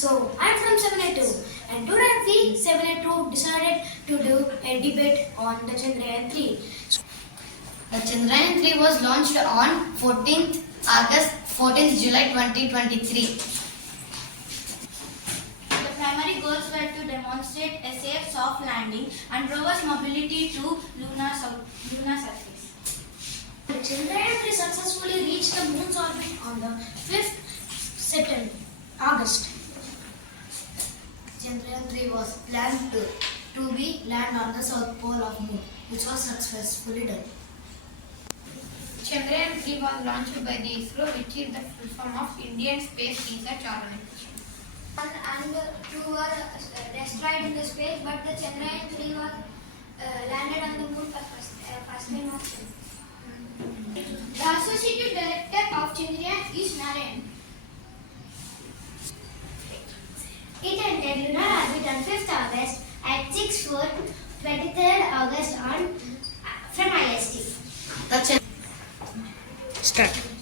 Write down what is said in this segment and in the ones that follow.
So, I'm from 782 and today we 782 decided to do a debate on the Chandrayaan-3. The Chandrayaan-3 was launched on 14th July 2023. The primary goals were to demonstrate a safe soft landing and rover's mobility to lunar surface. The Chandrayaan-3 successfully reached the moon's orbit on the 5th August. Chandrayaan-3 was planned to be land on the south pole of moon, which was successfully done. Chandrayaan-3 was launched by the ISRO, which is the full form of Indian Space Research Organization. And two were destroyed in the space, but the Chandrayaan-3 was landed on the moon for first time of time. The Associate Director of Chandrayaan is Narayan. It entered lunar orbit on 5th August at 6:04, 23rd August from IST.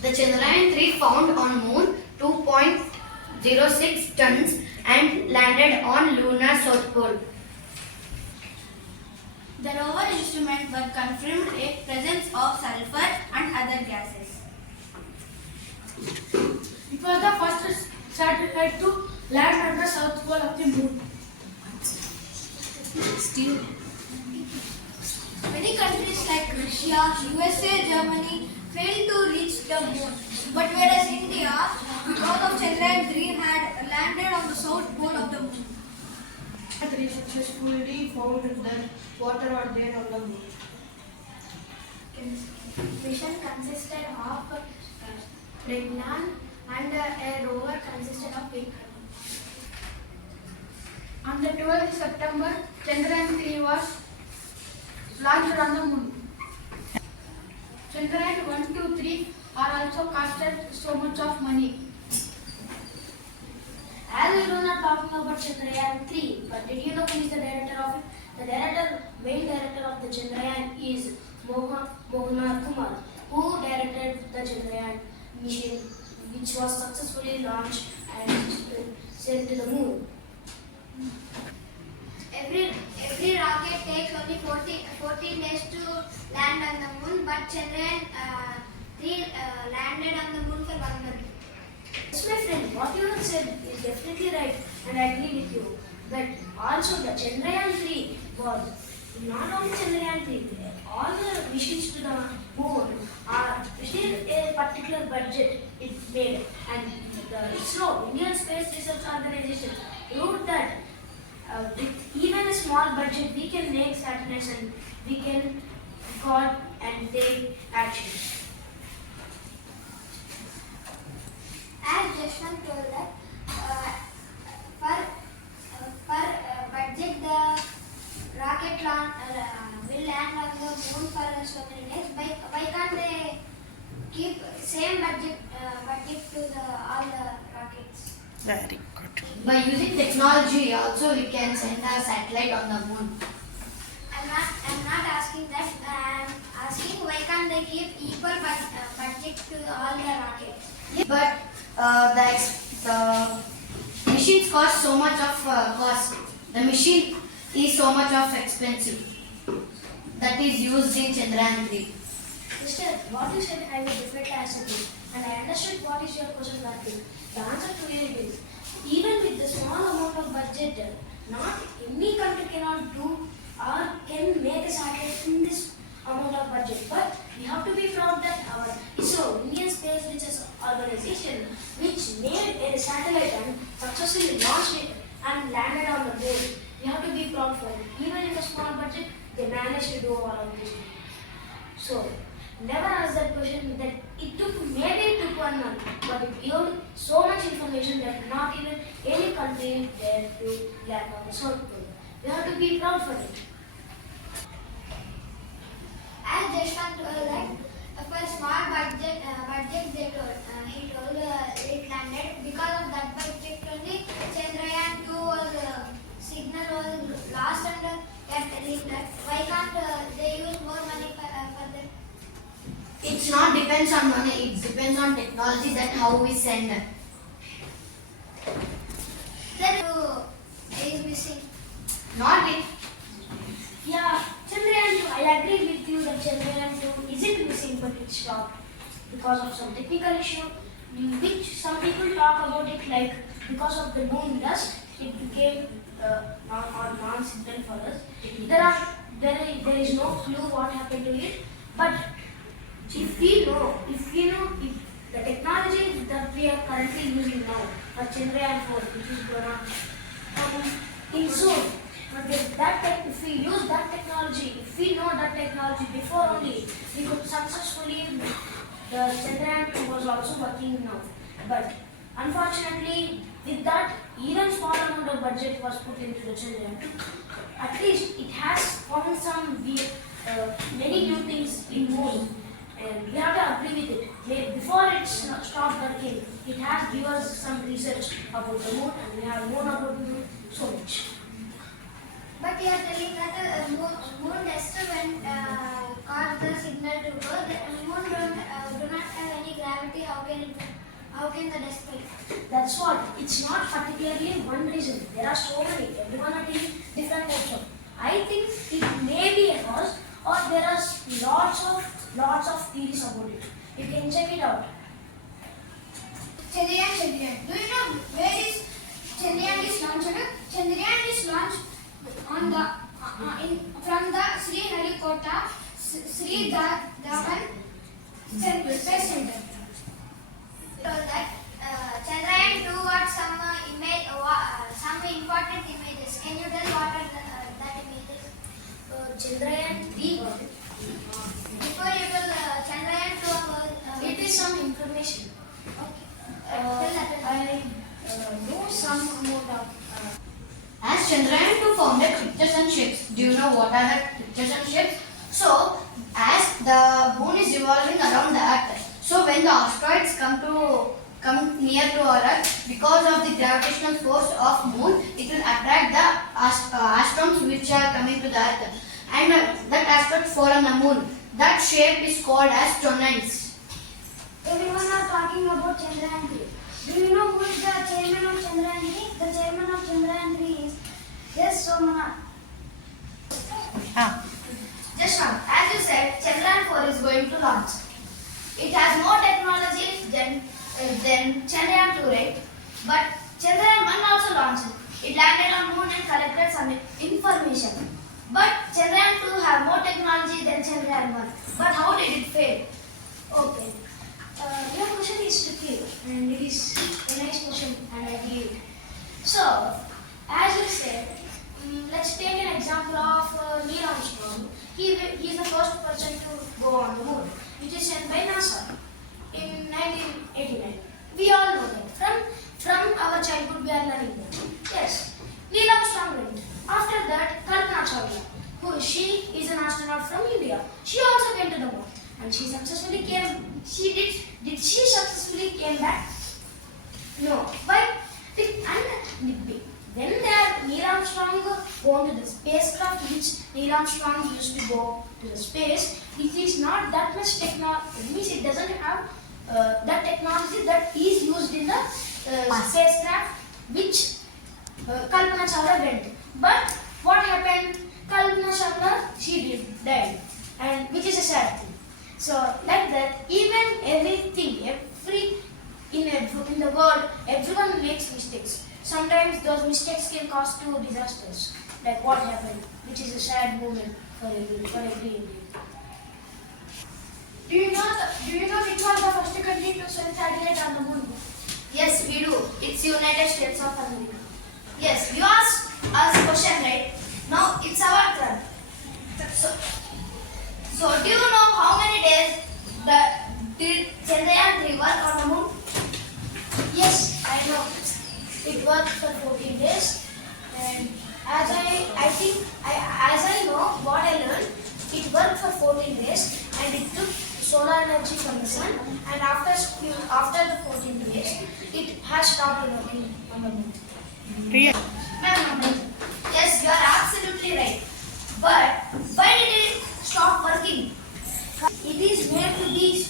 The Chandrayaan-3 found on moon 2.06 tons and landed on lunar south pole. The rover instruments were confirmed a presence of sulfur and other gases. It was the first satellite to land on the south pole of the moon. Many countries like Russia, USA, Germany failed to reach the moon, but whereas India, because of Chandrayaan-3, had landed on the south pole of the moon. Chandrayaan-3 successfully found that water was there on the moon. Mission consisted of Trellis and a rover consisted of pink. On the 12th September, Chandrayaan-3 was launched on the moon. Chandrayaan 1, 2, 3 are also costed so much of money. As we are not talking about Chandrayaan-3, but did you know who is the director of it? The main director of the Chandrayaan is Mohan Kumar, who directed the Chandrayaan mission, which was successfully launched and sent to the moon. Every rocket takes only 14 days to land on the moon, but Chandrayaan-3 landed on the moon for 1 month. Yes, my friend, what you have said is definitely right, and I agree with you. But also the Chandrayaan-3 was not only Chandrayaan-3, all the missions to the moon are still a particular budget it made, and the ISRO, Indian Space Research Organization, proved that with even a small budget we can make satellites and we can record and take action. As Jashwant told that for budget the rocket will land on the moon for so many days. Why can't they keep same budget to all the rockets? Very good. By using technology, also we can send a satellite on the moon. I'm not asking that. I'm asking why can't they keep equal budget to all the rockets? But the machines cost so much of cost. The machine is so much of expensive. That is used in Chandrayaan-3. Mister, what you said I will definitely answer this, and I understood what is your question Matthew. The answer to it is, even with the small amount of budget, not any country cannot do or can make a satellite in this amount of budget. But we have to be proud that our ISRO, Indian Space Research Organization, which made a satellite and successfully launched it and landed on the moon, we have to be proud for it. Even in a small budget, they managed to do all of this. So, never ask that question that maybe it took 1 month, but it gave so much information that not even any country dared to land on the South Pole. We have to be proud for it. As Jashwant told that for small budget they told he told it landed because of that budget only Chandrayaan-2 was signal was lost and kept leaked. Why can't they use more money for that? It's not depends on money, it depends on technology that how we send. Not it. Yeah, Chandrayaan 2, I agree with you that Chandrayaan 2 isn't missing but it stopped because of some technical issue which some people talk about it like because of the moon dust it became non-signal for us. There is no clue what happened to it, but if the technology that we are currently using now for Chandrayaan 4 which is gonna come in soon. But if we use that technology, if we know that technology before only, we could successfully, the Chandrayaan 2 was also working now. But unfortunately, with that, even small amount of budget was put into the Chandrayaan 2. At least it has found some many new things in moon. And we have to agree with it. Before it stopped working, it has given us some research about the moon and we have known about the moon so much. But you are telling that moon dust when caused the signal to go. The moon do not have any gravity. How can the dust move? That's what. It's not particularly one reason. There are so many. Everyone are taking different types of. I think it may be a cause, or there are lots of theories about it. You can check it out. Chandrayaan. Do you know where is Chandrayaan is launched? Chandrayaan is launched on the from the Sri Harikota Sri Dhawan Space Center. Told that Chandrayaan 2 got some important images. Can you tell what are that images? Chandrayaan 3 got it. Before you tell Chandrayaan 2, It is some information. okay. Tell that. I know some amount of. As Chandrayaan 2 found the pictures and shapes. Do you know what are the pictures and shapes? So, as the moon is revolving around the earth, so when the asteroids come near to our earth, because of the gravitational force of moon, it will attract the asteroids which are coming to the earth. And that asteroid fall on the moon. That shape is called as tonines. Everyone are talking about Chandrayaan 3. Do you know who is the chairman of Chandrayaan 3? The chairman of Chandrayaan 3 is Somana. Just now, as you said, Chandrayaan 4 is going to launch. It has more technology than Chandrayaan 2, right? But Chandrayaan 1 also launched. It landed on moon and collected some information. But Chandrayaan 2 have more technology than Chandrayaan 1. But how did it fail? Okay. Your question is tricky and it is a nice question and I agree with it. So, as you said, let's take an example of Neil Armstrong. He is the first person to go on the moon, which is sent by NASA in 1989. We all know that. From our childhood we are learning that. Yes, Neil Armstrong went. After that, Kalpana Chawla, she is an astronaut from India. She also went to the moon. And she successfully came. Did she successfully came back? No. Why? When Neil Armstrong went to the spacecraft, which Neil Armstrong used to go to the space, it is not that much technology. It means it doesn't have that technology that is used in the spacecraft which Kalpana Chawla went. But what happened? Kalpana Chawla, she died, and which is a sad thing. So like that, even in the world, everyone makes mistakes. Sometimes those mistakes can cause to disasters, like what happened, which is a sad moment for every Indian. Do you know which was the first country to send satellite on the moon? Yes, we do. It's United States of America. Yes, you asked us a question, right? Now it's our turn. So do you know how many days did Chandrayaan 3 work on the moon? Yes, I know. It worked for 14 days, and as I know what I learned, it worked for 14 days, and it took solar energy from the sun. And after the 14 days, it has stopped working on the moon. Yes, you are absolutely right. But why did it stop working? It is made to be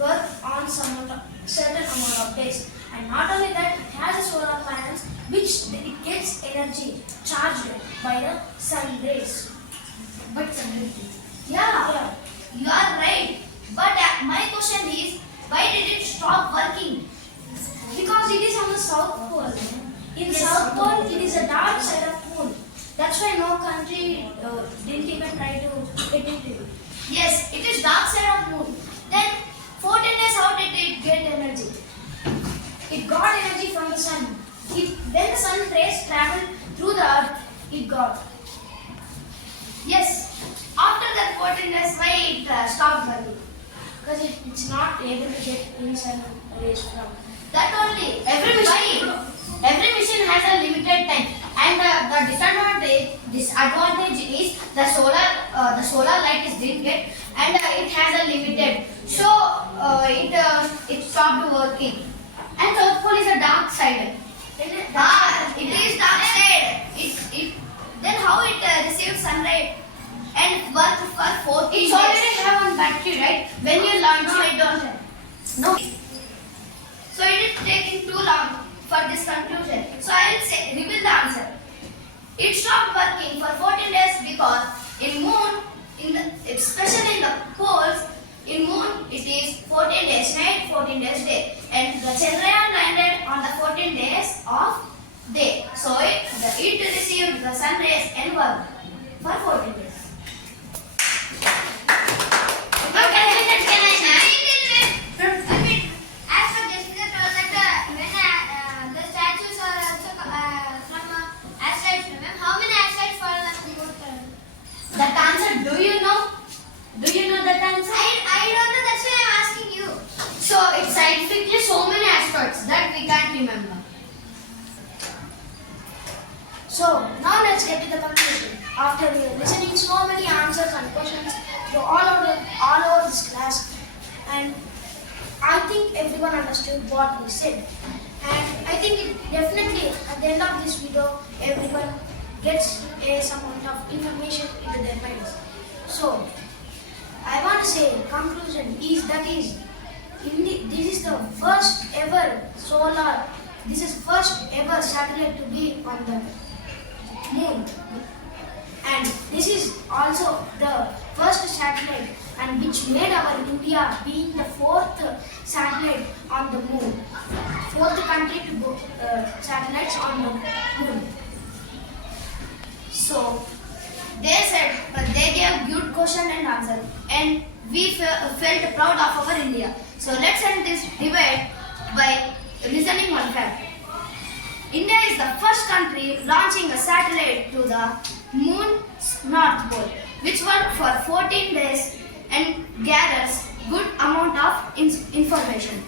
work on certain amount of days, and not only that, it has a solar panels which it gets energy charged by the sun rays. But Yeah, you are right. But my question is, why did it stop working? Because it is on the south pole. In south pole, it is a dark side of moon. That's why no country didn't even try to get into it. Yes, it is dark side of moon. Then 14 days, how did it get energy? It got energy from the sun. When the sun rays traveled through the earth, it got. Yes, after that 14 days, why it stopped working? Because it's not able to get any sun rays from. That only. every machine has a limited time, and the disadvantage is the solar light is didn't get, and it has a limited. So it stopped working. And South Pole is a dark side. It is dark side. Then how it received sunlight and worked for 14 It's days? already have one battery, right? When you launch No, I it, don't have. no. So it is taking too long for this conclusion. So I will say, reveal the answer. It stopped working for 14 days because in moon, especially in the poles, in moon it is 14 days night, 14 days day, and the Chandrayaan landed on the 14 days of day. So it received the sun rays and worked for 14 days. I mean, as for Jessica told that when the statues are also from asteroids, ma'am, how many asteroids fall on the moon? That answer, do you know? Do you know that answer? I don't know, that's why I'm asking you. So it's scientifically so many asteroids that we can't remember. So now let's get to the conclusion. After listening so many answers and questions to all over this class, and I think everyone understood what we said. And I think it definitely at the end of this video, everyone gets some amount of information into their minds. So I want to say conclusion is this is the first ever satellite to be on the moon, and this is also the first satellite and which made our India being the fourth satellite on the moon, fourth country to go satellites on the moon. So they said, they gave good question and answer, and we felt proud of our India. So let's end this debate by listening one fact. India is the first country launching a satellite to the moon's north pole, which worked for 14 days and gathers good amount of information.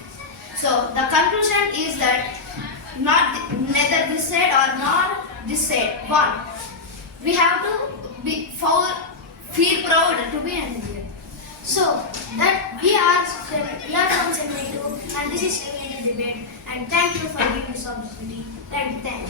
So the conclusion is that neither this side or nor this side won. We have to feel proud to be an Indian. So that we are from segment 2 and this is segment 2 debate, and thank you for giving this opportunity. Thank you.